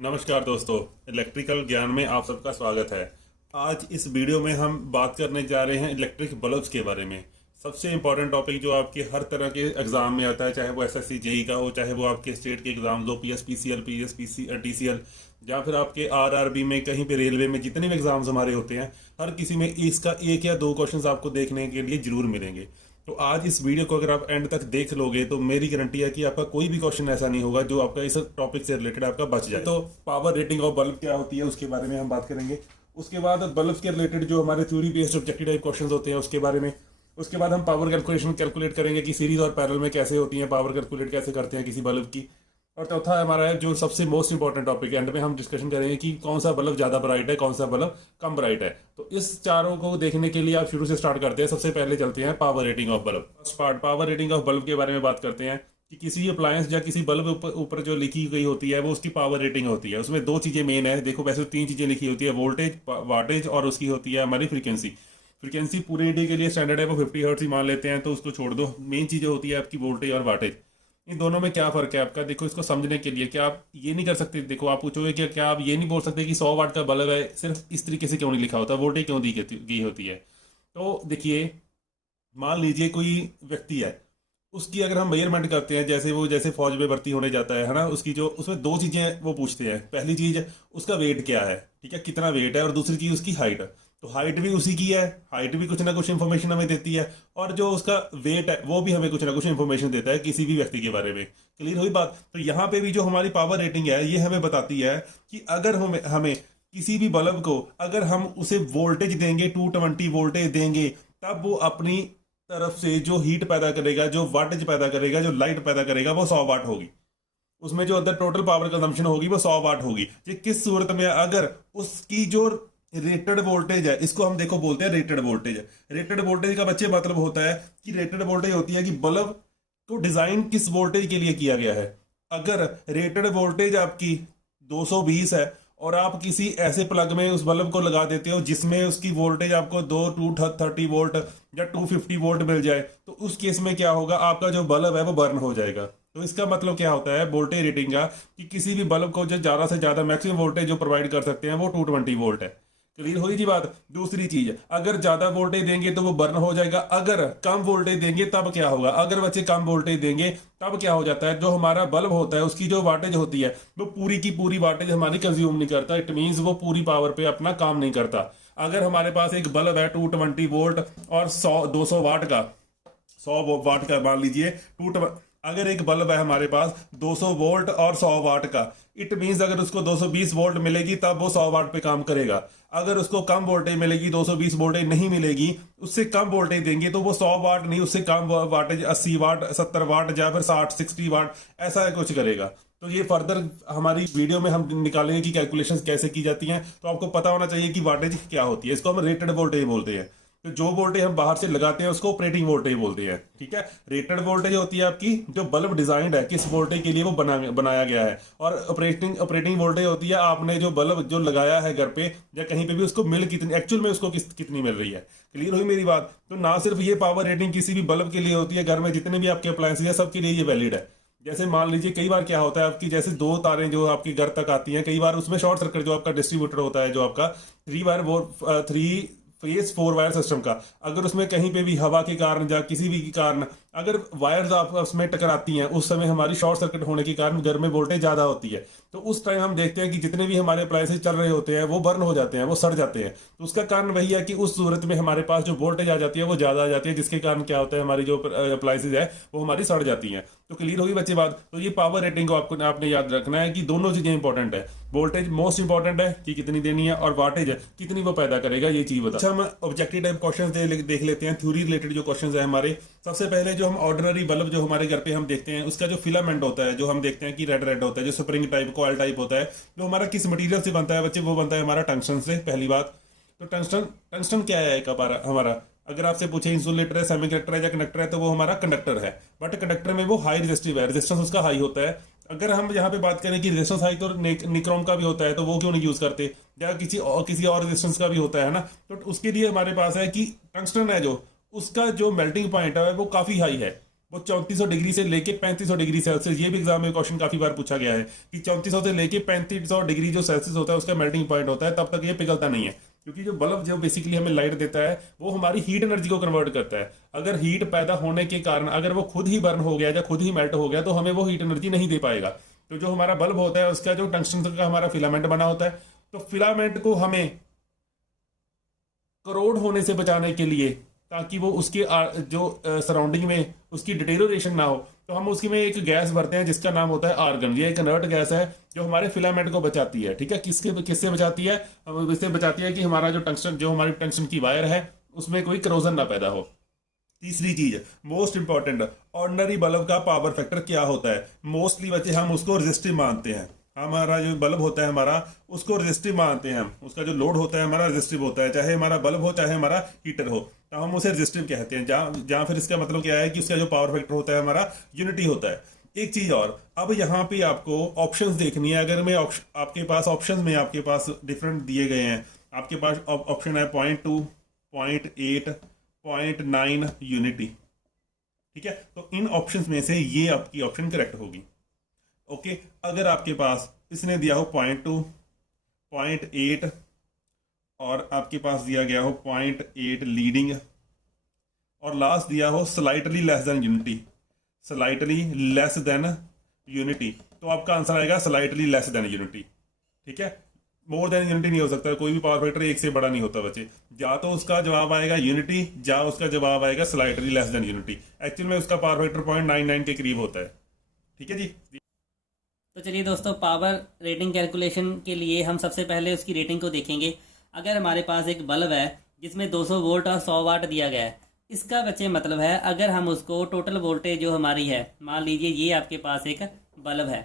नमस्कार दोस्तों, इलेक्ट्रिकल ज्ञान में आप सबका स्वागत है। आज इस वीडियो में हम बात करने जा रहे हैं इलेक्ट्रिक बल्ब्स के बारे में। सबसे इम्पोर्टेंट टॉपिक जो आपके हर तरह के एग्जाम में आता है, चाहे वो एसएससी जेई का हो, चाहे वो आपके स्टेट के एग्जाम हो, पीएसपीसीएल टीसीएल, या फिर आपके आरआरबी में, कहीं पे रेलवे में, जितने भी एग्जाम्स हमारे होते हैं, हर किसी में इसका एक या दो क्वेश्चंस आपको देखने के लिए जरूर मिलेंगे। तो आज इस वीडियो को अगर आप एंड तक देख लोगे तो मेरी गारंटी है कि आपका कोई भी क्वेश्चन ऐसा नहीं होगा जो आपका इस टॉपिक से रिलेटेड आपका बच जाए। तो पावर रेटिंग ऑफ बल्ब क्या होती है उसके बारे में हम बात करेंगे। उसके बाद बल्ब के रिलेटेड जो हमारे theory based objective type question होते हैं उसके बारे में। उसके बाद हम पावर कैलकुलेट करेंगे कि सीरीज और पैरेलल में कैसे होती है, पावर कैलकुलेट कैसे करते हैं किसी बल्ब की। और चौथा हमारा है जो सबसे मोस्ट इंपॉर्टेंट टॉपिक, एंड में हम डिस्कशन करेंगे कि कौन सा बल्ब ज्यादा ब्राइट है, कौन सा बल्ब कम ब्राइट है। तो इस चारों को देखने के लिए आप शुरू से स्टार्ट करते हैं। सबसे पहले चलते हैं power rating of bulb. First part, power rating of bulb के बारे में बात करते हैं कि किसी अप्लायंस या किसी बल्ब ऊपर जो लिखी गई होती है वो उसकी पावर रेटिंग होती है। उसमें दो चीजें मेन है। देखो, वैसे तीन चीजें लिखी होती है, वोल्टेज, वाटेज और उसकी होती है हमारी फ्रीक्वेंसी। फ्रीक्वेंसी पूरे इंडिया के लिए स्टैंडर्ड है, वो 50 हर्ट्ज ही मान लेते हैं, तो उसको छोड़ दो। मेन चीजें होती है आपकी वोल्टेज और वाटेज। इन दोनों में क्या फर्क है आपका, देखो इसको समझने के लिए क्या आप ये नहीं कर सकते। देखो, आप पूछोगे कि क्या आप ये नहीं बोल सकते कि 100 वाट का बल्ब है, सिर्फ इस तरीके से क्यों नहीं लिखा होता, वोल्टेज क्यों दी गई होती है। तो देखिए, मान लीजिए कोई व्यक्ति है, उसकी अगर हम मेजरमेंट करते हैं, जैसे फौज में भर्ती होने जाता है ना, उसकी जो उसमें दो चीजें वो पूछते हैं। पहली चीज उसका वेट क्या है, ठीक है, कितना वेट है, और दूसरी चीज उसकी हाइट। तो हाइट भी उसी की है, हाइट भी कुछ ना कुछ इन्फॉर्मेशन हमें देती है, और जो उसका वेट है वो भी हमें कुछ ना कुछ इन्फॉर्मेशन देता है किसी भी व्यक्ति के बारे में। क्लियर हुई बात। तो यहाँ पे भी जो हमारी पावर रेटिंग है ये हमें बताती है कि अगर हमें किसी भी बल्ब को अगर हम उसे वोल्टेज देंगे, 220 वोल्टेज देंगे, तब वो अपनी तरफ से जो हीट पैदा करेगा, जो वाटेज पैदा करेगा, जो लाइट पैदा करेगा, वो 100 वाट होगी। उसमें जो अंदर टोटल पावर कंजम्पशन होगी वो 100 वाट होगी। ये किस सूरत में, अगर उसकी जो रेटेड वोल्टेज है, इसको हम देखो बोलते हैं रेटेड वोल्टेज। रेटेड वोल्टेज का बच्चे मतलब होता है कि रेटेड वोल्टेज होती है कि बल्ब को डिजाइन किस वोल्टेज के लिए किया गया है। अगर रेटेड वोल्टेज आपकी 220 है और आप किसी ऐसे प्लग में उस बल्ब को लगा देते हो जिसमें उसकी वोल्टेज आपको 230 वोल्ट या 250 वोल्ट मिल जाए, तो उस केस में क्या होगा, आपका जो बल्ब है वो बर्न हो जाएगा। तो इसका मतलब क्या होता है वोल्टेज रेटिंग का, कि किसी भी बल्ब को जो ज्यादा से ज्यादा मैक्सिमम वोल्टेज जो प्रोवाइड कर सकते हैं वो 220 वोल्ट है। क्लियर हुई जी बात। दूसरी चीज, अगर ज्यादा वोल्टेज देंगे तो वो बर्न हो जाएगा, अगर कम वोल्टेज देंगे तब क्या होगा, अगर बच्चे कम वोल्टेज देंगे तब क्या हो जाता है, जो हमारा बल्ब होता है उसकी जो वाटेज होती है वो पूरी की पूरी वाटेज हमारी कंज्यूम नहीं करता। इट मीन्स वो पूरी पावर पे अपना काम नहीं करता। अगर हमारे पास एक बल्ब है 220 वोल्ट और 200 वाट का, 100 वाट का मान लीजिए, अगर एक बल्ब है हमारे पास 200 वोल्ट और 100 वाट का, इट मींस अगर उसको 220 वोल्ट मिलेगी तब वो 100 वाट पे काम करेगा। अगर उसको कम वोल्टेज मिलेगी, 220 वोल्टेज नहीं मिलेगी, उससे कम वोल्टेज देंगे तो वो 100 वाट नहीं, उससे कम वाटेज 80 वाट, 70 वाट या फिर 60 वाट ऐसा कुछ करेगा। तो ये फर्दर हमारी वीडियो में हम निकालेंगे कि कैलकुलेशंस कैसे की जाती हैं। तो आपको पता होना चाहिए कि वाटेज क्या होती है। इसको हम रेटेड वोल्टेज बोलते हैं। तो जो वोल्टेज हम बाहर से लगाते हैं उसको ऑपरेटिंग वोल्टेज बोलते हैं, ठीक है। रेटेड वोल्टेज होती है आपकी जो बल्ब डिजाइंड है, किस वोल्टेज के लिए वो बनाया गया है। और ऑपरेटिंग वोल्टेज होती है आपने जो बल्ब जो लगाया है घर पे या कहीं पे भी, उसको मिल कितनी एक्चुअल में उसको कितनी मिल रही है। क्लियर हुई मेरी बात। तो ना सिर्फ ये पावर रेटिंग किसी भी बल्ब के लिए होती है, घर में जितने भी आपके अप्लायंसेस है सबके लिए ये वैलिड है। जैसे मान लीजिए कई बार क्या होता है, आपकी जैसे दो तारें जो आपकी घर तक आती हैं, कई बार उसमें शॉर्ट सर्किट जो आपका डिस्ट्रीब्यूटर होता है, जो आपका 3 फेज 4 वायर सिस्टम का, अगर उसमें कहीं पे भी हवा के कारण या किसी भी के कारण अगर वायर्स आपस में टकराती हैं, उस समय हमारी शॉर्ट सर्किट होने के कारण घर में वोल्टेज ज्यादा होती है। तो उस टाइम हम देखते हैं कि जितने भी हमारे अप्लायंसेस चल रहे होते हैं वो बर्न हो जाते हैं, वो सड़ जाते हैं। तो उसका कारण वही है कि उस सूरत में हमारे पास जो वोल्टेज आ जाती है वो ज्यादा आ जाती है, जिसके कारण क्या होता है, हमारी जो अप्लायंसेस है वो हमारी सड़ जाती हैं। तो क्लियर होगी बच्चे बात। तो ये पावर रेटिंग को आपने याद रखना है कि दोनों चीजें इंपॉर्टेंट है। वोल्टेज मोस्ट इंपॉर्टेंट है कि कितनी देनी है, और वाटेज कितनी वो पैदा करेगा, ये चीज बता। अच्छा, हम ऑब्जेक्टिव टाइप क्वेश्चन देख लेते हैं। थ्योरी रिलेटेड जो क्वेश्चन है हमारे, सबसे पहले जो हम ऑर्डिनरी बल्ब जो हमारे घर पे हम देखते हैं, उसका जो फिलामेंट होता है, जो हम देखते हैं कि रेड होता है, जो स्प्रिंग टाइप कॉइल टाइप होता है, जो हमारा किस मटेरियल से बनता है बच्चे, वो बनता है हमारा टंगस्टन से। पहली बात तो टंगस्टन क्या है हमारा, अगर आपसे पूछे इंसुलेटर है, सेमीकंडक्टर है या कंडक्टर है, तो वो हमारा कंडक्टर है। बट कंडक्टर में वो हाई रेजिस्टिव है, रेजिस्टेंस उसका हाई होता है। अगर हम यहाँ पे बात करें कि रेजिस्टेंस हाई तो निक्रोम का भी होता है, तो वो क्यों नहीं यूज करते, या किसी और रेजिस्टेंस का भी होता है ना। तो उसके लिए हमारे पास है कि टंगस्टन है, जो उसका जो मेल्टिंग पॉइंट है वो काफी हाई है। वो 3400 डिग्री से लेके 3500 डिग्री सेल्सियस, ये भी एग्जाम में क्वेश्चन काफी बार पूछा गया है कि 3400 से लेके 3500 डिग्री जो सेल्सियस होता है उसका मेल्टिंग पॉइंट होता है, तब तक ये पिघलता नहीं है। क्योंकि जो बल्ब जो बेसिकली हमें लाइट देता है वो हमारी हीट एनर्जी को कन्वर्ट करता है। अगर हीट पैदा होने के कारण अगर वो खुद ही बर्न हो गया या खुद ही मेल्ट हो गया तो हमें वो हीट एनर्जी नहीं दे पाएगा। तो जो हमारा बल्ब होता है उसका जो टंगस्टन का हमारा फिलामेंट बना होता है, तो फिलामेंट को हमें करोड होने से बचाने के लिए, ताकि वो उसके जो सराउंडिंग में उसकी डिटेरियोरेशन ना हो, तो हम उसकी में एक गैस भरते हैं जिसका नाम होता है आर्गन। ये एक इनर्ट गैस है जो हमारे फिलामेंट को बचाती है। ठीक है, किससे बचाती है? इससे बचाती है कि हमारा जो टंगस्टन, जो हमारी टंगस्टन की वायर है उसमें कोई करोजन ना पैदा हो। तीसरी चीज मोस्ट इंपॉर्टेंट, ऑर्डिनरी बल्ब का पावर फैक्टर क्या होता है? मोस्टली बच्चे हम उसको रेजिस्टिव मानते हैं। हमारा जो बल्ब होता है हमारा उसको रेजिस्टिव मानते हैं हम, उसका जो लोड होता है हमारा रेजिस्टिव होता है, चाहे हमारा बल्ब हो चाहे हमारा हीटर हो, तो हम उसे रेजिस्टिव कहते हैं। जहाँ फिर इसका मतलब क्या है कि उसका जो पावर फैक्टर होता है हमारा यूनिटी होता है। एक चीज और, अब यहाँ पे आपको ऑप्शंस देखनी है। अगर मैं आपके पास ऑप्शंस में आपके पास डिफरेंट दिए गए हैं, आपके पास ऑप्शन है 0.2, 0.8, 0.9 यूनिटी। ठीक है, तो इन ऑप्शंस में से ये आपकी ऑप्शन करेक्ट होगी। ओके, अगर आपके पास इसने दिया हो 0.2, 0.8 और आपके पास दिया गया हो 0.8 लीडिंग और लास्ट दिया हो slightly less than unity, slightly less than unity, तो आपका आंसर आएगा स्लाइटली लेस देन यूनिटी। ठीक है, मोर देन यूनिटी नहीं हो सकता, कोई भी पावर फैक्टर एक से बड़ा नहीं होता बच्चे। या तो उसका जवाब आएगा यूनिटी या उसका जवाब आएगा slightly less than unity. Actual में उसका पावर फैक्टर 0.99 के करीब होता है। ठीक है जी। तो चलिए दोस्तों, पावर रेटिंग कैलकुलेशन के लिए हम सबसे पहले उसकी रेटिंग को देखेंगे। अगर हमारे पास एक बल्ब है जिसमें 200 वोल्ट और 100 वाट दिया गया है, इसका बच्चे मतलब है अगर हम उसको टोटल वोल्टेज जो हमारी है, मान लीजिए ये आपके पास एक बल्ब है,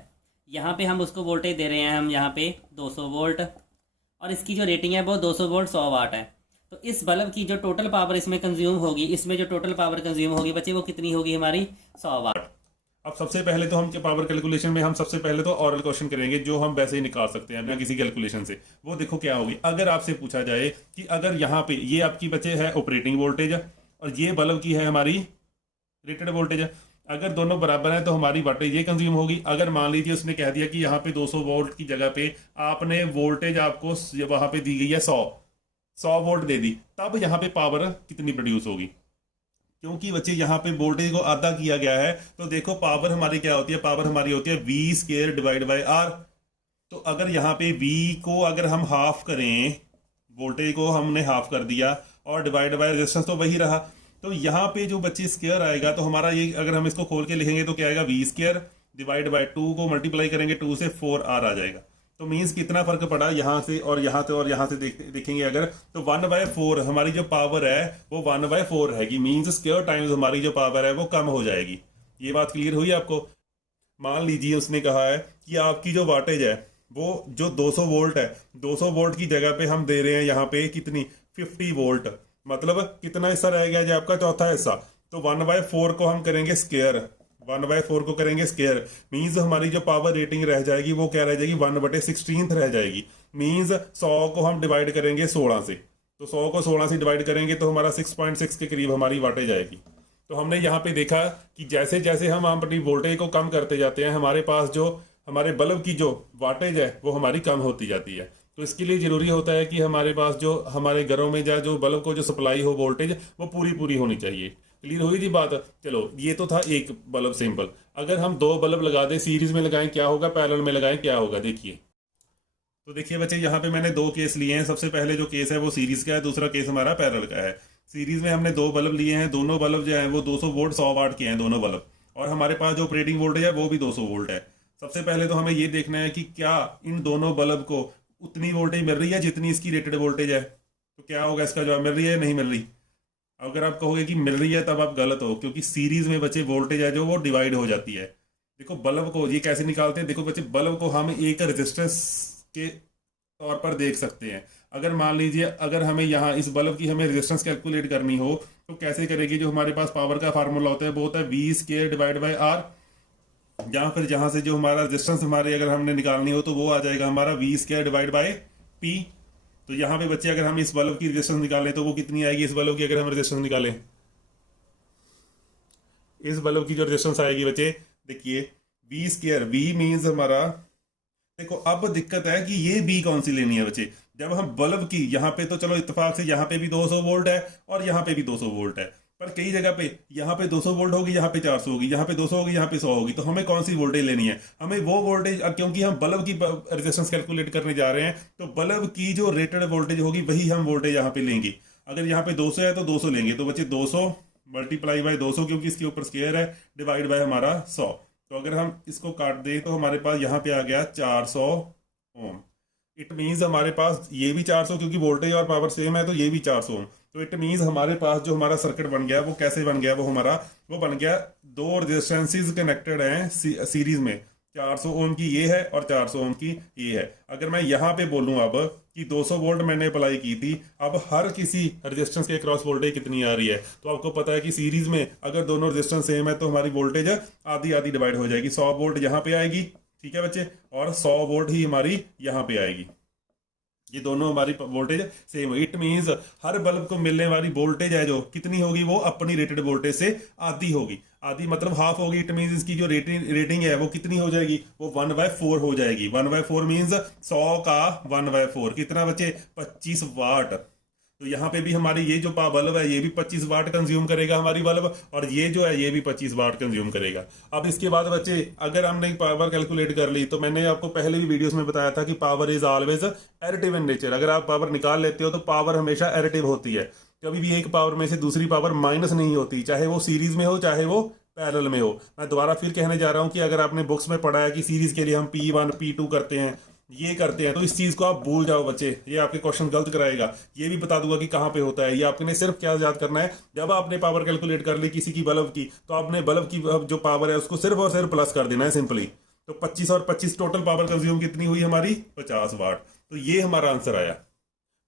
यहाँ पे हम उसको वोल्टेज दे रहे हैं, हम यहाँ पे 200 वोल्ट और इसकी जो रेटिंग है वो 200 वोल्ट 100 वाट है। तो इस बल्ब की जो टोटल पावर इसमें कंज्यूम होगी, इसमें जो टोटल पावर कंज्यूम होगी बच्चे वो कितनी होगी? हमारी 100 वाट। अब सबसे पहले तो हम पावर कैलकुलेशन में हम सबसे पहले तो ऑरल क्वेश्चन करेंगे जो हम वैसे ही निकाल सकते हैं बिना किसी कैलकुलेशन से। वो देखो क्या होगी। अगर आपसे पूछा जाए कि अगर यहाँ पे ये आपकी बचे है ऑपरेटिंग वोल्टेज और ये बल्ब की है हमारी रेटेड वोल्टेज, अगर दोनों बराबर हैं तो हमारी वाटेज ये कंज्यूम होगी। अगर मान लीजिए उसने कह दिया कि यहाँ पे 200 वोल्ट की जगह पे आपने वोल्टेज आपको वहां पे दी गई है 100 वोल्ट दे दी, तब यहाँ पे पावर कितनी प्रोड्यूस होगी? क्योंकि बच्चे यहाँ पे वोल्टेज को आधा किया गया है, तो देखो पावर हमारी क्या होती है? पावर हमारी होती है V square divide by R। तो अगर यहाँ पे V को अगर हम हाफ करें, वोल्टेज को हमने हाफ कर दिया और डिवाइड बाय रेजिस्टेंस तो वही रहा, तो यहाँ पे जो बच्चे स्क्वायर आएगा तो हमारा ये अगर हम इसको खोल के लिखेंगे तो क्या आएगा? V स्क्वायर डिवाइड बाय 2 को मल्टीप्लाई करेंगे 2 से 4R आ जाएगा। तो मीन्स कितना फर्क पड़ा यहाँ से और यहाँ से और यहाँ से देखेंगे अगर, तो 1/4 हमारी जो पावर है वो 1/4 रहेगी। मीन्स स्क्वायर टाइम्स हमारी जो पावर है वो कम हो जाएगी। ये बात क्लियर हुई आपको? मान लीजिए उसने कहा है कि आपकी जो वाटेज है वो जो 200 वोल्ट है, 200 वोल्ट की जगह पे हम दे रहे हैं यहाँ पे कितनी? 50 वोल्ट। मतलब कितना हिस्सा रह गया जो आपका चौथा हिस्सा? तो 1/4 को हम करेंगे स्क्वायर, 1/4 को करेंगे स्क्वायर, मीन्स हमारी जो पावर रेटिंग रह जाएगी वो क्या रह जाएगी? 1/16 रह जाएगी। मीन्स 100 को हम डिवाइड करेंगे 16 से, तो 100 को 16 से डिवाइड करेंगे तो हमारा 6.6 के करीब हमारी वाटेज आएगी। तो हमने यहाँ पे देखा कि जैसे जैसे हम अपनी वोल्टेज को कम करते जाते हैं, हमारे पास जो हमारे बल्ब की जो वाटेज है वो हमारी कम होती जाती है। तो इसके लिए जरूरी होता है कि हमारे पास जो हमारे घरों में जो बल्ब को जो सप्लाई हो वोल्टेज वो पूरी होनी चाहिए। क्लियर हुई जी बात? चलो, ये तो था एक बल्ब सिंपल। अगर हम 2 बल्ब लगा दें, सीरीज में लगाएं क्या होगा, पैरेलल में लगाएं क्या होगा? देखिए, तो देखिए बच्चे यहाँ पे मैंने 2 केस लिए हैं। सबसे पहले जो केस है वो सीरीज का है, दूसरा केस हमारा पैरेलल का है। सीरीज में हमने 2 बल्ब लिए हैं, दोनों बल्ब जो है वो 200 वोल्ट 100 वाट के हैं दोनों बल्ब, और हमारे पास जो ऑपरेटिंग वोल्टेज है वो भी 200 वोल्ट है। सबसे पहले तो हमें ये देखना है कि क्या इन दोनों बल्ब को उतनी वोल्टेज मिल रही है जितनी इसकी रेटेड वोल्टेज है। तो क्या होगा इसका जवाब? मिल रही है नहीं मिल रही? अगर आप कहोगे कि मिल रही है तब आप गलत हो, क्योंकि सीरीज में बच्चे वोल्टेज है जो वो डिवाइड हो जाती है। देखो बल्ब को ये कैसे निकालते हैं, देखो बच्चे बल्ब को हम एक रेजिस्टेंस के तौर पर देख सकते हैं। अगर मान लीजिए अगर हमें यहाँ इस बल्ब की हमें रेजिस्टेंस कैलकुलेट करनी हो तो कैसे करेगी? जो हमारे पास पावर का फार्मूला होता है वो होता है V square divide by R, या फिर जहां से जो हमारा रेजिस्टेंस हमारे अगर हमने निकालनी हो तो वो आ जाएगा हमारा V square divide by P। तो यहाँ पे बच्चे अगर हम इस बल्ब की रेजिस्टेंस निकालें तो वो कितनी आएगी? इस बल्ब की अगर हम रेजिस्टेंस निकालें, इस बल्ब की जो रेजिस्टेंस आएगी बच्चे, देखिए V स्क्वायर, V मीन्स हमारा, देखो अब दिक्कत है कि ये बी कौन सी लेनी है बच्चे। जब हम बल्ब की यहाँ पे तो चलो इत्तेफाक से यहाँ पे भी 200 वोल्ट है और यहाँ पे भी 200 वोल्ट है, पर कई जगह पे यहाँ पे 200 वोल्ट होगी, यहाँ पे 400 होगी, यहाँ पे 200 होगी, यहाँ पे 100 होगी, तो हमें कौन सी वोल्टेज लेनी है? हमें वो वोल्टेज, क्योंकि हम बल्ब की रेजिस्टेंस कैलकुलेट करने जा रहे हैं, तो बल्ब की जो रेटेड वोल्टेज होगी वही हम वोल्टेज यहाँ पे लेंगे। अगर यहाँ पे 200 है तो 200 लेंगे, तो बच्चे 200 मल्टीप्लाई बाय 200, क्योंकि इसके ऊपर स्क्वायर है, डिवाइड बाय हमारा 100। तो अगर हम इसको काट दें तो हमारे पास यहाँ पे आ गया 400 ओम। इट मीन्स हमारे पास ये भी 400, क्योंकि वोल्टेज और पावर सेम है, तो ये भी 400 ओम। तो इट मीन्स हमारे पास जो हमारा सर्किट बन गया वो कैसे बन गया, वो बन गया, दो रेजिस्टेंसेस कनेक्टेड हैं सीरीज में, 400 ओम की ये है और 400 ओम की ये है। अगर मैं यहाँ पे बोलूँ अब कि 200 वोल्ट मैंने अप्लाई की थी, अब हर किसी रेजिस्टेंस के क्रॉस वोल्टेज कितनी आ रही है, तो आपको पता है कि सीरीज में अगर दोनों रेजिस्टेंस सेम है तो हमारी वोल्टेज आधी आधी डिवाइड हो जाएगी। 100 वोल्ट यहाँ पे आएगी, ठीक है बच्चे, और 100 वोल्ट ही हमारी यहाँ पे आएगी। ये दोनों हमारी वोल्टेज सेम है। इट मींस हर बल्ब को मिलने वाली वोल्टेज है जो कितनी होगी, वो अपनी रेटेड वोल्टेज से आधी होगी। आधी मतलब हाफ होगी। इट मींस इसकी जो रेटिंग है वो कितनी हो जाएगी, वो 1/4 हो जाएगी। 1/4 मींस 100 का 1/4 कितना बच्चे, 25 वाट। तो यहाँ पे भी हमारी ये जो बल्ब है ये भी 25 वाट कंज्यूम करेगा हमारी बल्ब, और ये जो है ये भी 25 वाट कंज्यूम करेगा। अब इसके बाद बच्चे अगर हमने पावर कैलकुलेट कर ली, तो मैंने आपको पहले भी वीडियोस में बताया था कि power is always additive in nature. अगर आप पावर निकाल लेते हो तो पावर हमेशा एडिटिव होती है, कभी भी एक पावर में से दूसरी पावर माइनस नहीं होती, चाहे वो सीरीज में हो चाहे वो पैरेलल में हो। मैं दोबारा फिर कहने जा रहा हूँ कि अगर आपने बुक्स में पढ़ा है कि सीरीज के लिए हम P1 P2 करते हैं, ये करते हैं, तो इस चीज को आप भूल जाओ बच्चे, ये आपके क्वेश्चन गलत कराएगा। ये भी बता दूंगा कि कहाँ पे होता है। ये आपने सिर्फ क्या याद करना है, जब आपने पावर कैलकुलेट कर ली किसी की बल्ब की, तो आपने बल्ब की जो पावर है उसको सिर्फ और सिर्फ प्लस कर देना है सिंपली। तो 25 और 25 टोटल पावर कंज्यूम कितनी हुई हमारी, 50 वाट। तो ये हमारा आंसर आया,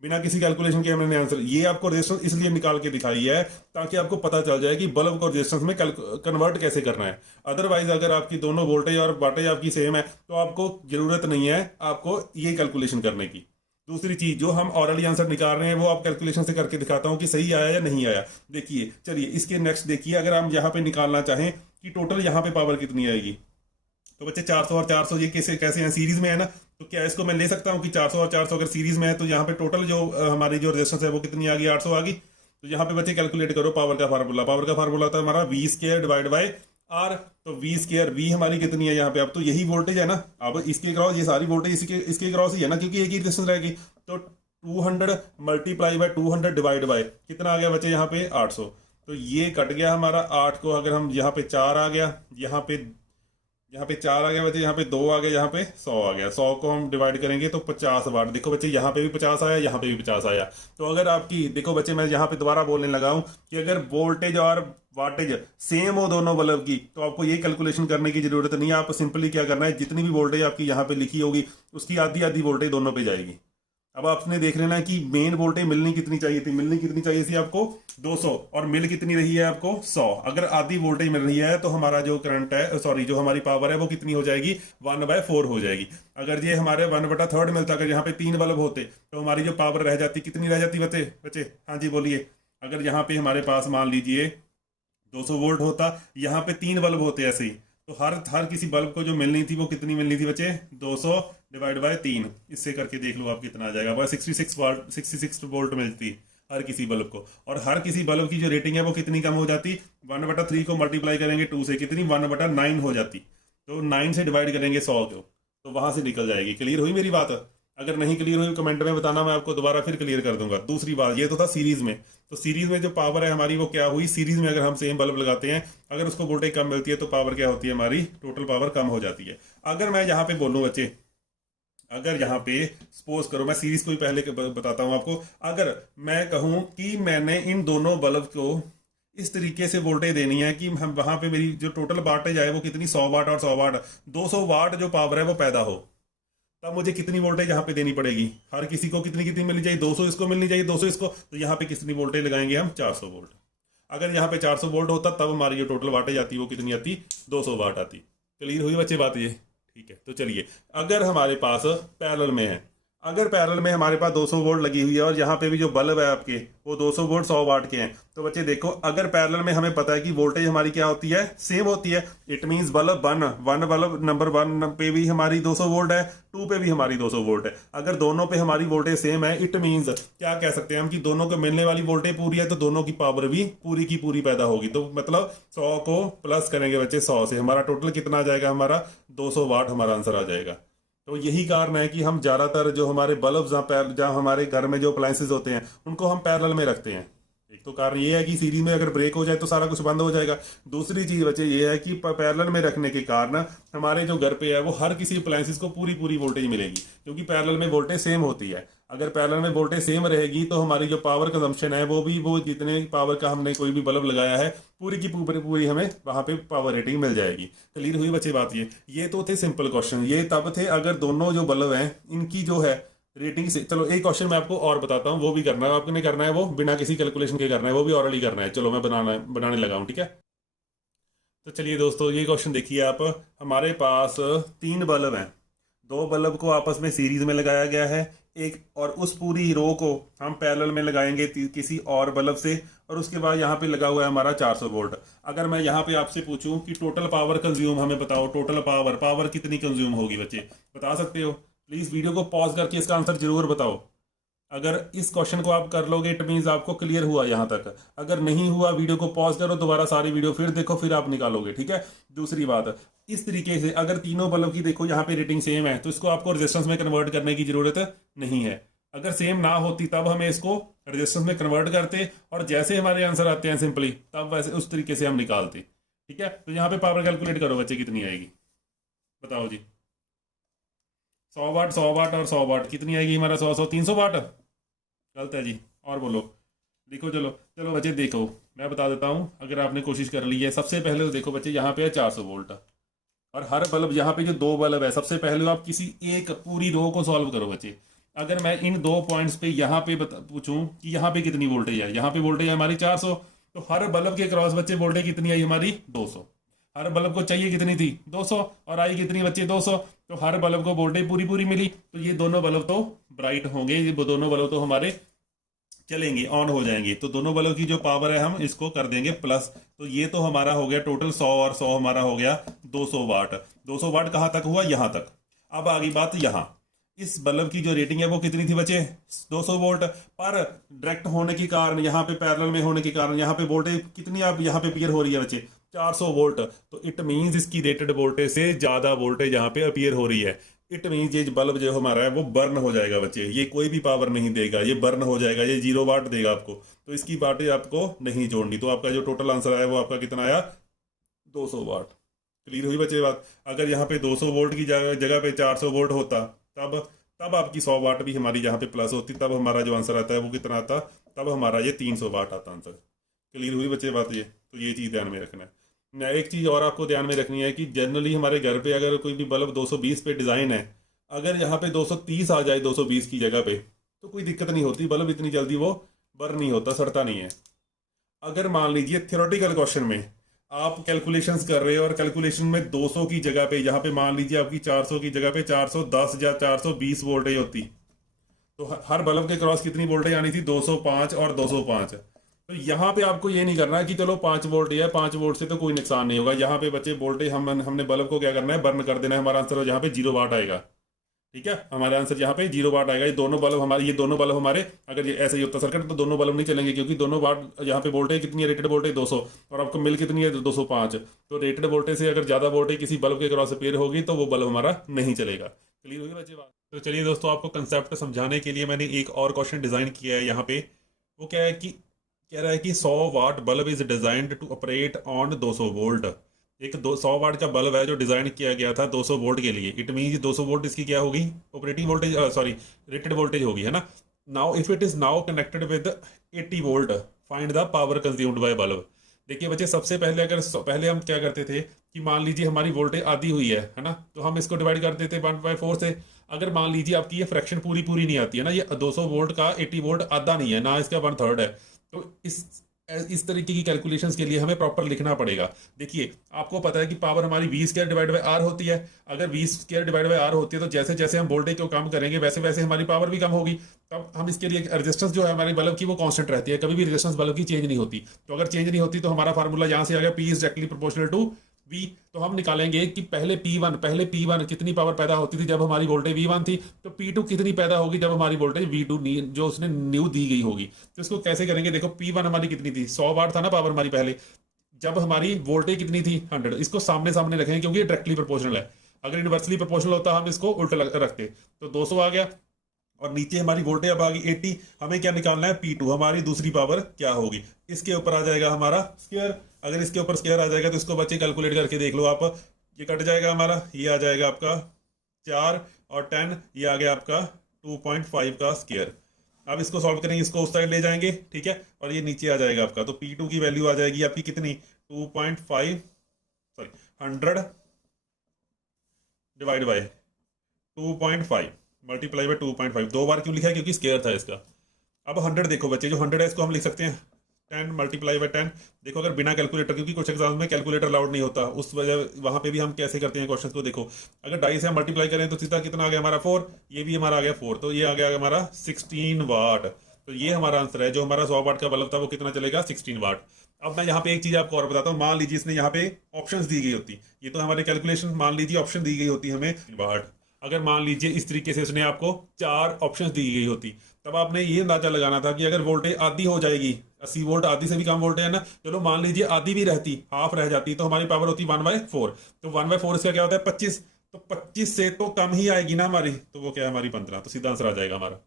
बिना किसी कैलकुलेशन के हमने आंसर। ये आपको रेजिस्टेंस इसलिए निकाल के दिखाई है ताकि आपको पता चल जाए कि बल्ब को रेजिस्टेंस में कन्वर्ट कैसे करना है। अदरवाइज अगर आपकी दोनों वोल्टेज और वाटेज आपकी सेम है तो आपको जरूरत नहीं है आपको ये कैलकुलेशन करने की। दूसरी चीज, जो हम ऑरली आंसर निकाल रहे हैं वो आप कैलकुलेशन से करके दिखाता हूँ कि सही आया या नहीं आया। देखिए चलिए इसके नेक्स्ट देखिए, अगर हम यहाँ पे निकालना चाहें कि टोटल यहाँ पे पावर कितनी आएगी, तो बच्चे 400 और 400 ये कैसे कैसे हैं, सीरीज में है ना, तो क्या इसको मैं ले सकता हूँ कि 400 और 400 अगर सीरीज में है तो यहाँ पे टोटल जो हमारी जो रेजिस्टेंस है वो कितनी आ गई, 800 आ गई। तो यहाँ पे बच्चे कैलकुलेट करो पावर का फार्मूला। पावर का फार्मूला होता है हमारा V square divide by R। तो V स्क्वायर, V हमारी कितनी है यहाँ पे, अब तो यही वोल्टेज है ना, अब इसके क्रॉस ये सारी वोल्टेज इसके क्रॉस ही है ना, क्योंकि एक ही रेजिस्टेंस रहेगी। तो 200 मल्टीप्लाई बाय 200 डिवाइड बाय कितना आ गया बच्चे यहाँ पे 800। तो ये कट गया हमारा 8 को, अगर हम यहाँ पे 4 आ गया, यहाँ पे 4 आ गया बच्चे, यहाँ पे 2 आ गया, यहाँ पे 100 आ गया। 100 को हम डिवाइड करेंगे तो 50 वाट। देखो बच्चे यहाँ पे भी 50 आया, यहाँ पे भी 50 आया। तो अगर आपकी, देखो बच्चे मैं यहाँ पे दोबारा बोलने लगा हूँ कि अगर वोल्टेज और वाटेज सेम हो दोनों बल्ब की, तो आपको ये कैलकुलेशन करने की जरूरत नहीं है। आप सिंपली क्या करना है, जितनी भी वोल्टेज आपकी यहाँ पे लिखी होगी उसकी आधी आधी वोल्टेज दोनों पे जाएगी। अब आपने देख लेना है कि मेन वोल्टेज मिलनी कितनी चाहिए थी, मिलनी कितनी चाहिए थी आपको 200, और मिल कितनी रही है आपको 100। अगर आधी वोल्टेज मिल रही है तो हमारा जो करंट है, सॉरी जो हमारी पावर है वो कितनी हो जाएगी, 1/4 हो जाएगी। अगर ये हमारे 1/3 मिलता, अगर यहाँ पे 3 बल्ब होते तो हमारी जो पावर रह जाती कितनी रह जाती बच्चे, हाँ जी बोलिए। अगर यहाँ पे हमारे पास मान लीजिए 200 वोल्ट होता, यहाँ पे 3 बल्ब होते ऐसे ही, तो हर किसी बल्ब को जो मिलनी थी वो कितनी मिलनी थी बच्चे, 200 डिवाइड बाय 3। इससे करके देख लो आप कितना आ जाएगा, वह 66 वोल्ट मिलती हर किसी बल्ब को। और हर किसी बल्ब की जो रेटिंग है वो कितनी कम हो जाती, 1/3 को मल्टीप्लाई करेंगे 2 से, कितनी 1/9 हो जाती। तो 9 से डिवाइड करेंगे 100 को, तो वहां से निकल जाएगी। क्लियर हुई मेरी बात? अगर नहीं क्लियर हुई कमेंट में बताना, मैं आपको दोबारा फिर क्लियर कर दूंगा। दूसरी बात, ये तो था सीरीज में। तो सीरीज में जो पावर है हमारी वो क्या हुई, सीरीज में अगर हम सेम बल्ब लगाते हैं, अगर उसको वोल्टेज कम मिलती है तो पावर क्या होती है हमारी, टोटल पावर कम हो जाती है। अगर मैं यहाँ पे बोलूँ बच्चे, अगर यहाँ पे सपोज करो, मैं सीरीज को ही पहले बताता हूँ आपको। अगर मैं कहूँ कि मैंने इन दोनों बल्ब को इस तरीके से वोल्टेज देनी है कि हम वहां पे मेरी जो टोटल वाटेज आए वो कितनी 100 वाट और 100 वाट 200 वाट जो पावर है वो पैदा हो, तब मुझे कितनी वोल्टेज यहाँ पे देनी पड़ेगी। हर किसी को कितनी कितनी मिलनी चाहिए, 200 इसको मिलनी चाहिए, 200 इसको। तो यहाँ पे कितनी वोल्टेज लगाएंगे हम, 400 वोल्ट। अगर यहाँ पे 400 वोल्ट होता तब हमारी जो टोटल वाटेज आती वो कितनी आती, 200 वाट आती। क्लियर हुई बच्चे बात ये? ठीक है। तो चलिए, अगर हमारे पास पैरेलल में है, अगर पैरेलल में हमारे पास 200 वोल्ट लगी हुई है और यहाँ पे भी जो बल्ब है आपके वो 200 वोल्ट 100 वाट के हैं, तो बच्चे देखो अगर पैरेलल में हमें पता है कि वोल्टेज हमारी क्या होती है, सेम होती है। It means bulb one bulb number 1 पे भी हमारी 200 वोल्ट है, 2 पे भी हमारी 200 वोल्ट है। अगर दोनों पे हमारी वोल्टेज सेम है, इट मींस क्या कह सकते हैं हम कि दोनों को मिलने वाली वोल्टेज पूरी है, तो दोनों की पावर भी पूरी की पूरी पैदा होगी। तो मतलब 100 को प्लस करेंगे बच्चे 100 से, हमारा टोटल कितना आ जाएगा, हमारा 200 वाट हमारा आंसर आ जाएगा। तो यही कारण है कि हम ज्यादातर जो हमारे बल्ब जहाँ हमारे घर में जो अप्लायंसेज होते हैं उनको हम पैरेलल में रखते हैं। एक तो कारण ये है कि सीरीज में अगर ब्रेक हो जाए तो सारा कुछ बंद हो जाएगा। दूसरी चीज बच्चे ये है कि पैरेलल में रखने के कारण हमारे जो घर पे है वो हर किसी अप्लायंसेज को पूरी पूरी वोल्टेज मिलेगी, क्योंकि पैरेलल में वोल्टेज सेम होती है। अगर पैरेलल में वोल्टेज सेम रहेगी तो हमारी जो पावर कंजम्पशन है वो जितने पावर का हमने कोई भी बल्ब लगाया है पूरी की पूरी हमें वहां पे पावर रेटिंग मिल जाएगी। क्लियर हुई बच्चे बात? ये तो थे सिंपल क्वेश्चन, ये तब थे अगर दोनों जो बल्ब हैं इनकी जो है रेटिंग से। चलो एक क्वेश्चन मैं आपको और बताता हूँ, वो भी करना है आपने, करना है वो बिना किसी कैलकुलेशन के करना है, वो भी ऑरली करना है। चलो मैं बनाने लगा हूँ, ठीक है। तो चलिए दोस्तों ये क्वेश्चन देखिए आप। हमारे पास 3 बल्ब हैं, 2 बल्ब को आपस में सीरीज में लगाया गया है एक, और उस पूरी रो को हम पैरेलल में लगाएंगे किसी और बल्ब से, और उसके बाद यहाँ पे लगा हुआ है हमारा 400 वोल्ट। अगर मैं यहाँ पे आपसे पूछूं कि टोटल पावर कंज्यूम हमें बताओ, टोटल पावर कितनी कंज्यूम होगी बच्चे, बता सकते हो? प्लीज वीडियो को पॉज करके इसका आंसर जरूर बताओ। अगर इस क्वेश्चन को आप कर लोगे इट मीन्स आपको क्लियर हुआ यहाँ तक। अगर नहीं हुआ वीडियो को पॉज करो, दोबारा सारी वीडियो फिर देखो, फिर आप निकालोगे, ठीक है। दूसरी बात, इस तरीके से अगर तीनों बल्ब की देखो यहाँ पे रेटिंग सेम है तो इसको आपको रेजिस्टेंस में कन्वर्ट करने की जरूरत नहीं है। अगर सेम ना होती तब हमें इसको रेजिस्टेंस में कन्वर्ट करते, और जैसे हमारे आंसर आते हैं सिंपली तब वैसे उस तरीके से हम निकालते, ठीक है। तो यहाँ पे पावर कैलकुलेट करो बच्चे, कितनी आएगी बताओ जी। 100 वाट 100 वाट और 100 वाट कितनी आएगी हमारा? 100 300 वाट गलत है जी, और बोलो। देखो चलो चलो बच्चे देखो मैं बता देता हूँ, अगर आपने कोशिश कर ली है। सबसे पहले तो देखो बच्चे यहाँ पे है 400 वोल्ट, और हर बल्ब यहाँ पे जो 2 बल्ब है, सबसे पहले आप किसी एक पूरी रो को सॉल्व करो बच्चे। अगर मैं इन 2 पॉइंट्स पे यहाँ पे पूछूं कि यहाँ पे कितनी वोल्टेज है, यहाँ पे वोल्टेज है हमारी 400, तो हर बल्ब के क्रॉस बच्चे वोल्टेज कितनी आई हमारी? 200। हर बल्ब को चाहिए कितनी थी? 200, और आई कितनी बच्चे? 200। तो हर बल्ब को वोल्टेज पूरी पूरी मिली, तो ये दोनों बल्ब तो ब्राइट होंगे, ये दोनों बल्ब तो हमारे चलेंगे, ऑन हो जाएंगे। तो दोनों बल्ब की जो पावर है हम इसको कर देंगे प्लस। तो ये तो हमारा हो गया टोटल 100 और 100 हमारा हो गया 200 वाट। 200 वाट कहाँ तक हुआ? यहाँ तक। अब आ गई बात यहाँ, इस बल्ब की जो रेटिंग है वो कितनी थी बच्चे? 200 वोल्ट। पर डायरेक्ट होने के कारण, यहाँ पे पैरेलल में होने के कारण यहाँ पे वोल्टेज कितनी आप यहाँ पे अपीयर हो रही है बच्चे? 400 वोल्ट। तो इट मींस इसकी रेटेड वोल्टेज से ज्यादा वोल्टेज यहाँ पे अपीयर हो रही है। इट मींस ये बल्ब जो हमारा है वो बर्न हो जाएगा बच्चे, ये कोई भी पावर नहीं देगा, ये बर्न हो जाएगा, ये 0 वाट देगा आपको। तो इसकी वाटें आपको नहीं जोड़नी। तो आपका जो टोटल आंसर आया वो आपका कितना आया? 200 वाट। क्लियर हुई बच्चे बात? अगर यहाँ पे 200 वोल्ट की जगह पे 400 वोल्ट होता तब आपकी 100 वाट भी हमारी यहाँ पे प्लस होती, तब हमारा जो आंसर आता है वो कितना आता? तब हमारा ये 300 वाट आता आंसर। क्लियर हुई बच्चे बात? ये तो ये चीज़ ध्यान में रखना है। एक चीज़ और आपको ध्यान में रखनी है कि जनरली हमारे घर पे अगर कोई भी बल्ब 220 पे डिज़ाइन है, अगर यहाँ पे 230 आ जाए 220 की जगह पे तो कोई दिक्कत नहीं होती, बल्ब इतनी जल्दी वो बर्न नहीं होता, सड़ता नहीं है। अगर मान लीजिए थ्योरेटिकल क्वेश्चन में आप कैलकुलेशंस कर रहे हो और कैलकुलेशन में 200 की जगह पे, यहाँ पे मान लीजिए आपकी 400 की जगह पे 410 या 420 वोल्टेज होती, तो हर बल्ब के क्रॉस कितनी वोल्टेज आनी थी? 205 और 205। तो यहाँ पे आपको ये नहीं करना है कि चलो 5 वोल्ट है, 5 वोल्ट से तो कोई नुकसान नहीं होगा। यहाँ पे बच्चे वोल्टेज हमने बल्ब को क्या करना है? बर्न कर देना है। हमारा आंसर यहाँ पे 0 वाट आएगा, ठीक है। हमारे आंसर यहाँ पे 0 वाट आएगा। ये दोनों बल्ब हमारे अगर ये ऐसे ही होता सर्किट तो दोनों बल्ब नहीं चलेंगे, क्योंकि दोनों वाट यहाँ पे वोल्टेज कितनी है? रेटेड वोल्टेज 200, और आपको मिल कितनी है? 205। तो रेटेड वोल्टेज से अगर ज्यादा वोल्टेज किसी बल्ब के क्रॉस अपेयर होगी तो वो बल्ब हमारा नहीं चलेगा। क्लियर होगी बच्चे बात? तो चलिए दोस्तों, आपको कंसेप्ट समझाने के लिए मैंने एक और क्वेश्चन डिजाइन किया है यहाँ पे। वो क्या है कि कह रहा है कि 100 watt bulb is designed to operate on 200 volt. एक 100 वाट का बल्ब है जो डिजाइन किया गया था 200 वोल्ट के लिए। इट मीन 200 वोल्ट इसकी क्या होगी? Operating voltage, sorry rated voltage होगी, है ना। Now if it is now connected with 80 volt, find the power consumed by bulb. देखिए बच्चे, सबसे पहले हम क्या करते थे कि मान लीजिए हमारी वोल्टेज आधी हुई है ना, तो हम इसको डिवाइड कर देते 1/4 से। अगर मान लीजिए आपकी ये फ्रैक्शन पूरी नहीं आती है ना, ये 200 वोल्ट का 80 वोल्ट आधा नहीं है ना, इसका 1/3 है, तो इस इस तरीके की कैलकुलेशंस के लिए हमें प्रॉपर लिखना पड़ेगा। देखिए आपको पता है कि पावर हमारी V square divide by R होती है। अगर V square divide by R होती है तो जैसे जैसे हम वोल्टेज को कम करेंगे वैसे वैसे हमारी पावर भी कम होगी। तब हम इसके लिए रेजिस्टेंस जो है हमारी बल्ब की वो कांस्टेंट रहती है, कभी भी रेजिस्टेंस बल्ब की चेंज नहीं होती। तो अगर चेंज नहीं होती तो हमारा फार्मूला यहाँ से आ गया, P is directly proportional to V. तो हम निकालेंगे कि पहले P1 कितनी पावर पैदा होती थी जब हमारी वोल्टेज V1 थी, तो P2 कितनी पैदा होगी जब हमारी वोल्टेज V2 जो उसने न्यू दी गई होगी। तो इसको कैसे करेंगे, देखो P1 हमारी कितनी थी, 100 वाट था ना पावर हमारी पहले, जब हमारी वोल्टेज कितनी थी 100। इसको सामने सामने रखेंगे क्योंकि ये डायरेक्टली प्रोपोर्शनल है। अगर इनवर्सली प्रोपोर्शनल होता हम इसको उल्टा रखते तो 200 आ गया, और नीचे हमारी वोल्टेज अब आ गई 80। हमें क्या निकालना है, P2 हमारी दूसरी पावर क्या होगी। इसके ऊपर आ जाएगा हमारा स्क्वायर। अगर इसके ऊपर स्क्वायर आ जाएगा तो इसको बच्चे कैलकुलेट करके देख लो आप, ये कट जाएगा हमारा, ये आ जाएगा आपका 4 और 10, ये आ गया आपका 2.5 का स्क्वायर। अब इसको सॉल्व करेंगे, इसको उस साइड ले जाएंगे, ठीक है, और ये नीचे आ जाएगा आपका। तो P2 की वैल्यू आ जाएगी आपकी कितनी, 2.5 sorry 100 divide by 2.5 multiply by 2.5। 2 बार क्यों लिखा है, क्योंकि स्क्वायर था इसका। अब 100 देखो बच्चे, जो 100 है इसको हम लिख सकते हैं 10 मल्टीप्लाई बाय 10। देखो अगर बिना कैलकुलेटर, क्योंकि कुछ एग्जाम में कैलकुलेटर अलाउड नहीं होता, उस वजह वहां पे भी हम कैसे करते हैं क्वेश्चन को देखो। अगर डाई से हम मल्टीप्लाई करें तो सीधा कितना आ गया हमारा 4, ये भी हमारा आ गया 4, तो ये आ गया हमारा 16 वाट। तो ये हमारा आंसर है। जो हमारा 100 वाट का बल्ब था वो कितना चलेगा, 16 वाट। अब मैं यहाँ पे एक चीज आपको और बताता हूँ। मान लीजिए इसने यहाँ पे ऑप्शंस दी गई होती, ये तो हमारे कैलकुलेशन, मान लीजिए ऑप्शन दी गई होती हमें वाट। अगर मान लीजिए इस तरीके से उसने आपको 4 ऑप्शंस दी गई होती, तब आपने ये अंदाजा लगाना था कि अगर वोल्टेज आधी हो जाएगी, 80 वोल्ट आधी से भी कम वोल्टेज है ना, चलो मान लीजिए आधी भी रहती, हाफ रह जाती, तो हमारी पावर होती 1/4। तो 1/4 इसका क्या होता है, 25। तो 25 से तो कम ही आएगी ना हमारी, तो वो क्या है हमारी 15। तो सीधा आंसर आ जाएगा हमारा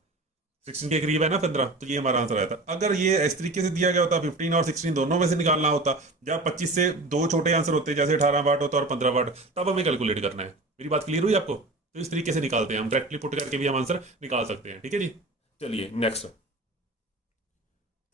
16 के करीब है ना 15। तो ये हमारा आंसर आया था। अगर ये इस तरीके से दिया गया होता, 15 और 16 दोनों में से निकालना होता, जब 25 से 2 छोटे आंसर होते, जैसे 18 वाट होता और 15 वाट, तब हमें कैलकुलेट करना है। मेरी बात क्लियर हुई आपको। तो इस तरीके से निकालते हैं हम, डायरेक्टली पुट करके भी हम आंसर निकाल सकते हैं, ठीक है जी। चलिए नेक्स्ट।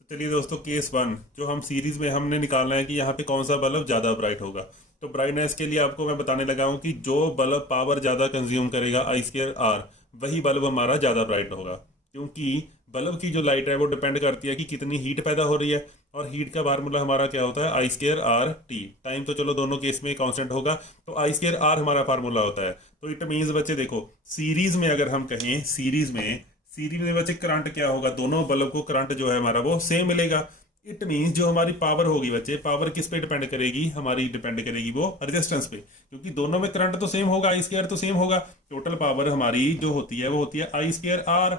तो चलिए दोस्तों, केस 1 जो हम सीरीज में हमने निकालना है कि यहाँ पे कौन सा बल्ब ज़्यादा ब्राइट होगा। तो ब्राइटनेस के लिए आपको मैं बताने लगा हूँ कि जो बल्ब पावर ज़्यादा कंज्यूम करेगा I2R, वही बल्ब हमारा ज़्यादा ब्राइट होगा। क्योंकि बल्ब की जो लाइट है वो डिपेंड करती है कि कितनी हीट पैदा हो रही है, और हीट का फार्मूला हमारा क्या होता है, I2RT। टाइम तो चलो दोनों केस में कांस्टेंट होगा, तो I2R हमारा फार्मूला होता है। तो इट मीन्स बच्चे देखो, सीरीज में अगर हम कहें, सीरीज में बच्चे करंट क्या होगा, दोनों बल्ब को करंट जो है हमारा वो सेम मिलेगा। इट मीन्स जो हमारी पावर होगी बच्चे, पावर किस पे डिपेंड करेगी, हमारी डिपेंड करेगी वो रेजिस्टेंस पे। क्योंकि दोनों में करंट तो सेम होगा, I2 तो सेम होगा। टोटल पावर हमारी जो होती है वो होती है I2R।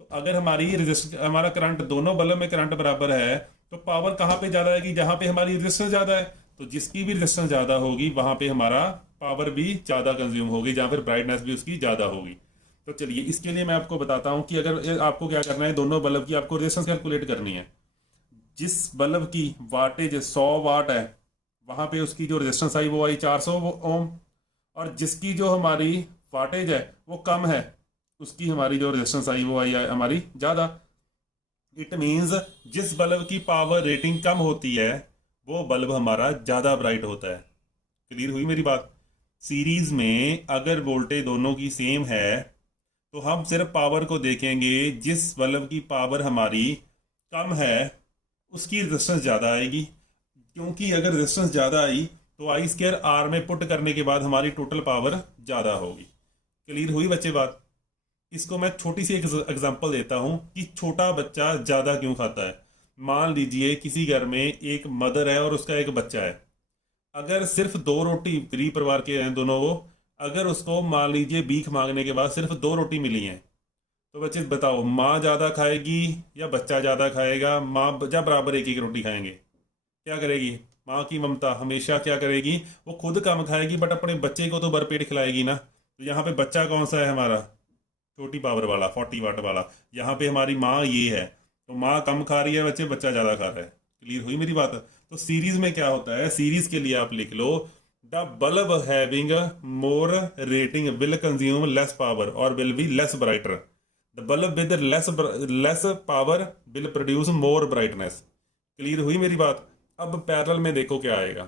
तो अगर हमारा करंट, दोनों बल्ब में करंट बराबर है, तो पावर कहाँ पे ज्यादा आएगी, जहां पे हमारी रेजिस्टेंस ज्यादा है। तो जिसकी भी रेजिस्टेंस ज्यादा होगी वहां पे हमारा पावर भी ज्यादा कंज्यूम होगी, जहां फिर ब्राइटनेस भी उसकी ज्यादा होगी। तो चलिए इसके लिए मैं आपको बताता हूं कि अगर आपको क्या करना है, दोनों बल्ब की आपको रेजिस्टेंस कैलकुलेट करनी है। जिस बल्ब की वाटेज 100 वाट है, वहां पे उसकी जो रेजिस्टेंस आई वो आई 400 ओम, और जिसकी जो हमारी वाटेज है वो कम है, उसकी हमारी जो रेजिस्टेंस आई वो आई हमारी ज्यादा। इट मीन्स जिस बल्ब की पावर रेटिंग कम होती है वो बल्ब हमारा ज्यादा ब्राइट होता है। क्लियर हुई मेरी बात। सीरीज में अगर वोल्टेज दोनों की सेम है तो हम सिर्फ पावर को देखेंगे, जिस बल्ब की पावर हमारी कम है उसकी रेजिस्टेंस ज़्यादा आएगी। क्योंकि अगर रेजिस्टेंस ज़्यादा आई तो I2R में पुट करने के बाद हमारी टोटल पावर ज़्यादा होगी। क्लियर हुई बच्चे बात। इसको मैं छोटी सी एक एग्जांपल देता हूं कि छोटा बच्चा ज़्यादा क्यों खाता है। मान लीजिए किसी घर में एक मदर है और उसका एक बच्चा है। अगर सिर्फ 2 रोटी, गरीब परिवार के हैं दोनों वो, अगर उसको मान लीजिए भीख मांगने के बाद सिर्फ 2 रोटी मिली हैं, तो बच्चे बताओ माँ ज़्यादा खाएगी या बच्चा ज़्यादा खाएगा। माँ जब बराबर एक एक रोटी खाएंगे, क्या करेगी माँ की ममता, हमेशा क्या करेगी, वो खुद कम खाएगी बट अपने बच्चे को तो भरपेट खिलाएगी ना। तो यहाँ पे बच्चा कौन सा है हमारा, छोटी पावर वाला 40 वाट वाला। यहाँ पे हमारी माँ ये है, तो माँ कम खा रही है, बच्चा ज़्यादा खा रहा है। क्लियर हुई मेरी बात। तो सीरीज में क्या होता है, सीरीज के लिए आप लिख लो, the bulb having more rating will consume less power और will be less brighter. The bulb with less power will produce more brightness. Clear हुई मेरी बात। अब पैरेलल में देखो क्या आएगा।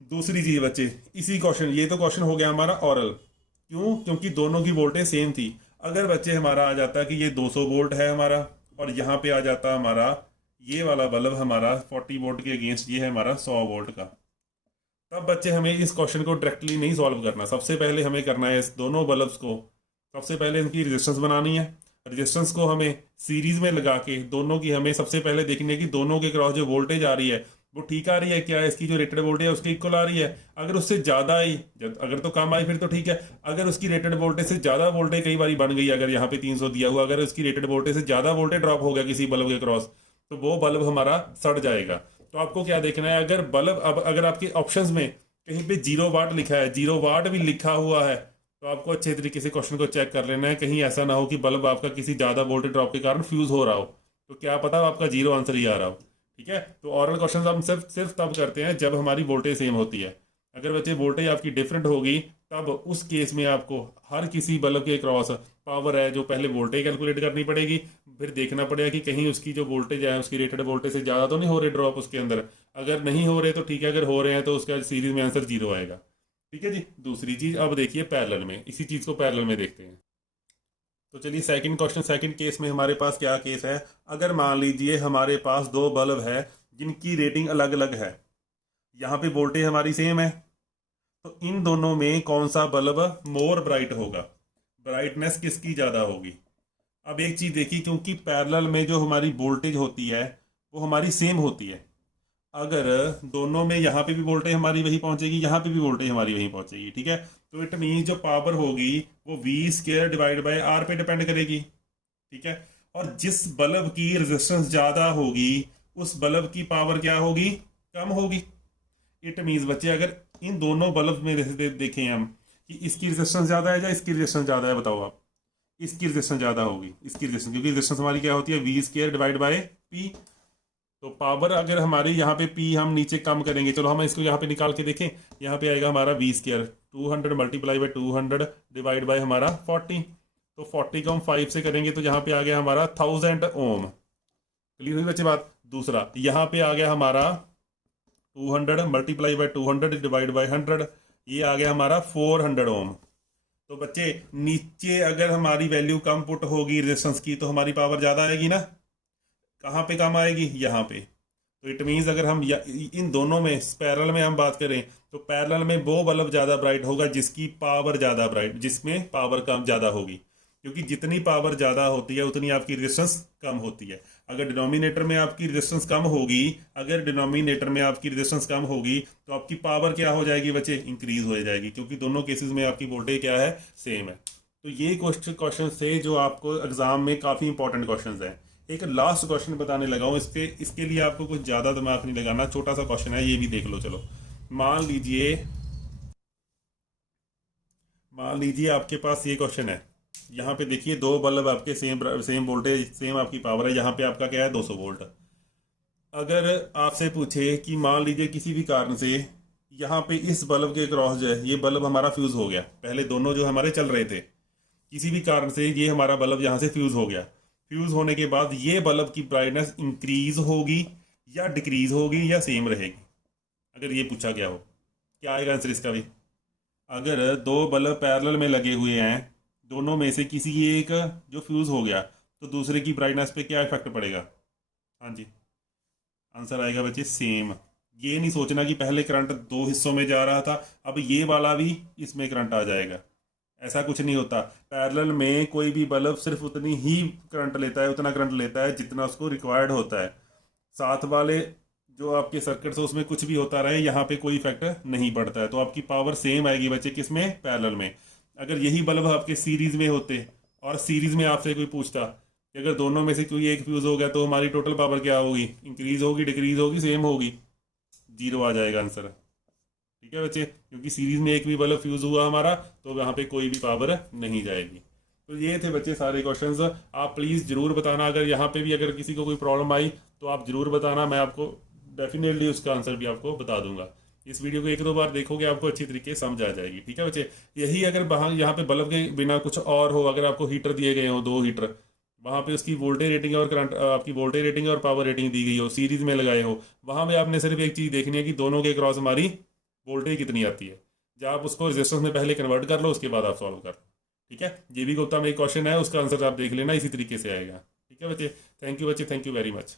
दूसरी चीज बच्चे, इसी क्वेश्चन, ये तो क्वेश्चन हो गया हमारा ऑरल। क्यों, क्योंकि दोनों की वोल्टेज सेम थी। अगर बच्चे हमारा आ जाता है कि ये 200 वोल्ट है हमारा, और यहाँ पे आ जाता हमारा ये वाला बल्ब हमारा 40 वोल्ट के अगेंस्ट, ये है हमारा 100 वोल्ट का। तब बच्चे हमें इस क्वेश्चन को डायरेक्टली नहीं सॉल्व करना, सबसे पहले हमें करना है इस दोनों बल्ब्स को, सबसे पहले इनकी रेजिस्टेंस बनानी है। रेजिस्टेंस को हमें सीरीज में लगा के दोनों की हमें सबसे पहले देखनी है कि दोनों के क्रॉस जो वोल्टेज आ रही है वो ठीक आ रही है क्या, इसकी जो रेटेड वोल्टेज है उसके इक्वल आ रही है। अगर उससे ज़्यादा आई, अगर तो कम आई फिर तो ठीक है। अगर उसकी रेटेड वोल्टेज से ज़्यादा वोल्टेज कई बार बन गई, अगर यहाँ पे 300 दिया हुआ, अगर उसकी रेटेड वोल्टेज से ज़्यादा वोल्टेज ड्रॉप हो गया किसी बल्ब के क्रॉस, तो वो बल्ब हमारा सड़ जाएगा। तो आपको क्या देखना है, अगर बल्ब, अब अगर आपके ऑप्शंस में कहीं पे 0 वाट लिखा है, 0 वाट भी लिखा हुआ है, तो आपको अच्छे तरीके से क्वेश्चन को चेक कर लेना है, कहीं ऐसा ना हो कि बल्ब आपका किसी ज़्यादा वोल्टेज ड्रॉप के कारण फ्यूज हो रहा हो, तो क्या पता आपका 0 आंसर ही आ रहा हो। ठीक है, तो ऑरल क्वेश्चन हम सिर्फ सिर्फ तब करते हैं जब हमारी वोल्टेज सेम होती है। अगर बच्चे वोल्टेज आपकी डिफरेंट होगी, तब उस केस में आपको हर किसी बल्ब के क्रॉस पावर है जो पहले वोल्टेज कैलकुलेट करनी पड़ेगी, फिर देखना पड़ेगा कि कहीं उसकी जो वोल्टेज है उसकी रेटेड वोल्टेज से ज़्यादा तो नहीं हो रहे ड्रॉप उसके अंदर। अगर नहीं हो रहे तो ठीक है, अगर हो रहे हैं तो उसका सीरीज में आंसर 0 आएगा। ठीक है जी। दूसरी चीज़ अब देखिए पैरेलल में, इसी चीज़ को पैरेलल में देखते हैं। तो चलिए सेकंड क्वेश्चन, सेकंड केस में हमारे पास क्या केस है, अगर मान लीजिए हमारे पास दो बल्ब है जिनकी रेटिंग अलग अलग है, यहाँ पे वोल्टेज हमारी सेम है, तो इन दोनों में कौन सा बल्ब मोर ब्राइट होगा, ब्राइटनेस किसकी ज़्यादा होगी। अब एक चीज़ देखिए, क्योंकि पैरेलल में जो हमारी वोल्टेज होती है वो हमारी सेम होती है, अगर दोनों में यहाँ पे भी वोल्टेज हमारी वही पहुंचेगी, यहाँ पे भी वोल्टेज हमारी वही पहुंचेगी, ठीक है, तो इट मीन जो पावर होगी वो V² डिवाइड बाय R पे डिपेंड करेगी। ठीक है, और जिस बल्ब की रेजिस्टेंस ज़्यादा होगी उस बल्ब की पावर क्या होगी, कम होगी। इट मीन्स बच्चे अगर इन दोनों बल्ब में देखें हम कि इसकी रेजिस्टेंस ज़्यादा है या इसकी रेजिस्टेंस ज़्यादा है, बताओ आप। इसकी रेजिस्टेंस ज़्यादा होगी, इसकी रेजिस्टेंस, क्योंकि रेजिस्टेंस हमारी क्या होती है, V² डिवाइड बाय P। तो पावर अगर हमारी यहाँ पे P हम नीचे कम करेंगे, चलो हम इसको यहाँ पे निकाल के देखें, यहाँ पे आएगा हमारा V², 200 multiply by 200 divide by हमारा 40, तो 40 को हम 5 से करेंगे तो यहाँ पे आ गया हमारा 1000 ओम। क्लियर हुई बच्चे बात। दूसरा यहाँ पे आ गया हमारा 200 मल्टीप्लाई बाई 200 डिवाइड बाई 100, ये आ गया हमारा 400 ओम। तो बच्चे नीचे अगर हमारी वैल्यू कम पुट होगी रेजिस्टेंस की, तो हमारी पावर ज़्यादा आएगी ना, कहाँ पे कम आएगी, यहाँ पे। तो इट मीन्स अगर हम इन दोनों में पैरेलल में हम बात करें, तो पैरेलल में वो बल्ब ज़्यादा ब्राइट होगा जिसकी पावर ज़्यादा ब्राइट, जिसमें पावर कम ज़्यादा होगी, क्योंकि जितनी पावर ज़्यादा होती है उतनी आपकी रेजिस्टेंस कम होती है। अगर डिनोमिनेटर में आपकी रेजिस्टेंस कम होगी, अगर डिनोमिनेटर में आपकी रेजिस्टेंस कम होगी तो आपकी पावर क्या हो जाएगी बच्चे, इंक्रीज हो जाएगी, क्योंकि दोनों केसेस में आपकी वोल्टेज क्या है, सेम है। तो ये क्वेश्चन थे जो आपको एग्जाम में काफ़ी इंपॉर्टेंट क्वेश्चन हैं। एक लास्ट क्वेश्चन बताने लगा हूँ, इसके लिए आपको कुछ ज़्यादा दिमाग नहीं लगाना, छोटा सा क्वेश्चन है, ये भी देख लो। चलो मान लीजिए आपके पास ये क्वेश्चन है, यहाँ पे देखिए दो बल्ब आपके सेम वोल्टेज, सेम आपकी पावर है, यहाँ पे आपका क्या है 200 वोल्ट। अगर आपसे पूछे कि मान लीजिए किसी भी कारण से यहाँ पे इस बल्ब के क्रॉस जो है, ये बल्ब हमारा फ्यूज हो गया, पहले दोनों जो हमारे चल रहे थे, किसी भी कारण से ये हमारा बल्ब यहाँ से फ्यूज हो गया, फ्यूज होने के बाद ये बल्ब की ब्राइटनेस इंक्रीज होगी या डिक्रीज होगी या सेम रहेगी, अगर ये पूछा गया हो, क्या आएगा आंसर इसका भी। अगर दो बल्ब पैरेलल में लगे हुए हैं, दोनों में से किसी एक जो फ्यूज हो गया, तो दूसरे की ब्राइटनेस पे क्या इफेक्ट पड़ेगा। हाँ जी, आंसर आएगा बच्चे सेम। ये नहीं सोचना कि पहले करंट दो हिस्सों में जा रहा था, अब ये वाला भी इसमें करंट आ जाएगा, ऐसा कुछ नहीं होता। पैरेलल में कोई भी बल्ब सिर्फ उतनी ही करंट लेता है, उतना करंट लेता है जितना उसको रिक्वायर्ड होता है। साथ वाले जो आपके सर्किट्स है उसमें कुछ भी होता रहे, यहाँ पे कोई इफेक्ट नहीं पड़ता है, तो आपकी पावर सेम आएगी बच्चे, किसमें, पैरेलल में। अगर यही बल्ब आपके सीरीज में होते और सीरीज में आपसे कोई पूछता कि अगर दोनों में से कोई एक फ्यूज हो गया तो हमारी टोटल पावर क्या होगी, इंक्रीज होगी, डिक्रीज होगी, सेम होगी, 0 आ जाएगा आंसर। ठीक है बच्चे, क्योंकि सीरीज में एक भी बल्ब फ्यूज हुआ हमारा तो वहाँ पे कोई भी पावर नहीं जाएगी। तो ये थे बच्चे सारे क्वेश्चंस। आप प्लीज़ ज़रूर बताना, अगर यहाँ पे भी अगर किसी को कोई प्रॉब्लम आई तो आप ज़रूर बताना, मैं आपको डेफिनेटली उसका आंसर भी आपको बता दूंगा। इस वीडियो को 1-2 बार देखोगे आपको अच्छी तरीके से समझ आ जाएगी। ठीक है बच्चे, यही अगर वहाँ यहाँ पे बल्ब के बिना कुछ और हो, अगर आपको हीटर दिए गए हो 2 हीटर, वहाँ पे उसकी वोल्टेज रेटिंग और करंट, आपकी वोल्टेज रेटिंग और पावर रेटिंग दी गई हो, सीरीज में लगाए हो, वहाँ पे आपने सिर्फ एक चीज़ देखनी है कि दोनों के क्रॉस हमारी वोल्टेज कितनी आती है। जब आप उसको रेजिस्टेंस में पहले कन्वर्ट कर लो, उसके बाद आप सॉल्व कर लो। ठीक है, ये भी गौतम एक क्वेश्चन है, उसका आंसर आप देख लेना, इसी तरीके से आएगा। ठीक है बच्चे, थैंक यू बच्चे, थैंक यू वेरी मच।